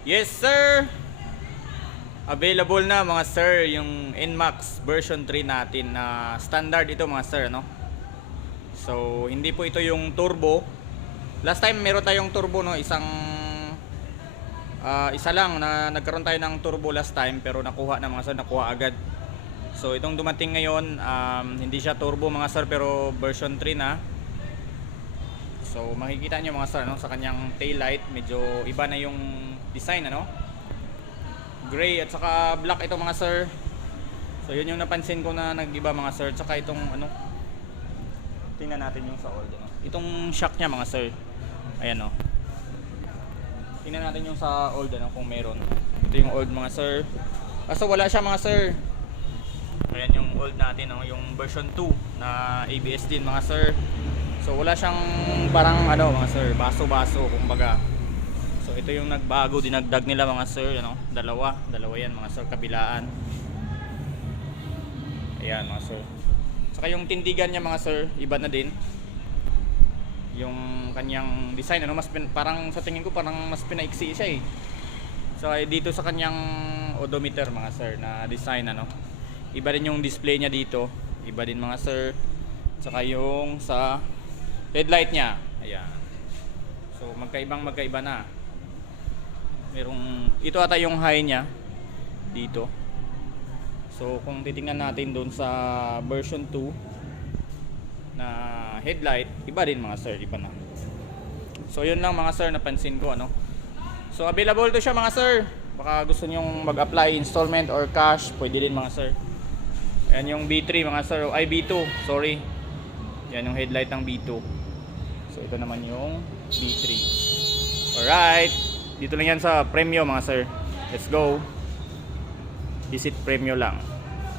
Yes sir! Available na mga sir yung NMAX version 3 natin na standard ito mga sir, no? So hindi po ito yung turbo. Last time meron tayong turbo, no? Isa lang na nagkaroon tayo ng turbo last time, pero nakuha na mga sir, nakuha agad. So itong dumating ngayon, hindi siya turbo mga sir, pero version 3 na. So makikita nyo mga sir, no, sa kanyang tail light, medyo iba na yung design, ano, gray at saka black ito mga sir. So yun yung napansin ko na nag-iba mga sir. Tsaka itong ano, tingnan natin yung sa old, ano, itong shock nya mga sir. Ayan, no, tingnan natin yung sa old, ano, kung meron. Ito yung old mga sir, kaso wala siya mga sir. Ayan yung old natin, no, yung version 2 na ABS din mga sir. So wala siyang parang ano mga sir, baso-baso kumbaga. So ito yung nagbago, dinagdag nila mga sir, ano, dalawa yan mga sir, kabilaan. Ayan mga sir. Saka yung tindigan niya mga sir, iba na din. Yung kanyang design, ano, parang sa tingin ko parang mas pinaiksi siya eh. So dito sa kanyang odometer mga sir na design, ano, iba din yung display niya dito, iba din mga sir. Saka yung sa headlight niya, ayan. So magkaiba na. Ito ata yung high niya dito. So kung titingnan natin doon sa version 2 na headlight, iba din mga sir, iba na. So yun lang mga sir, napansin ko, ano. So available to siya mga sir. Baka gusto nyong mag-apply installment or cash, pwede din mga sir. Ayan yung B3 mga sir, ay B2, sorry. Yan yung headlight ng B2. So ito naman yung B3. Alright, dito lang yan sa Premyo mga sir. Let's go. Visit Premyo lang.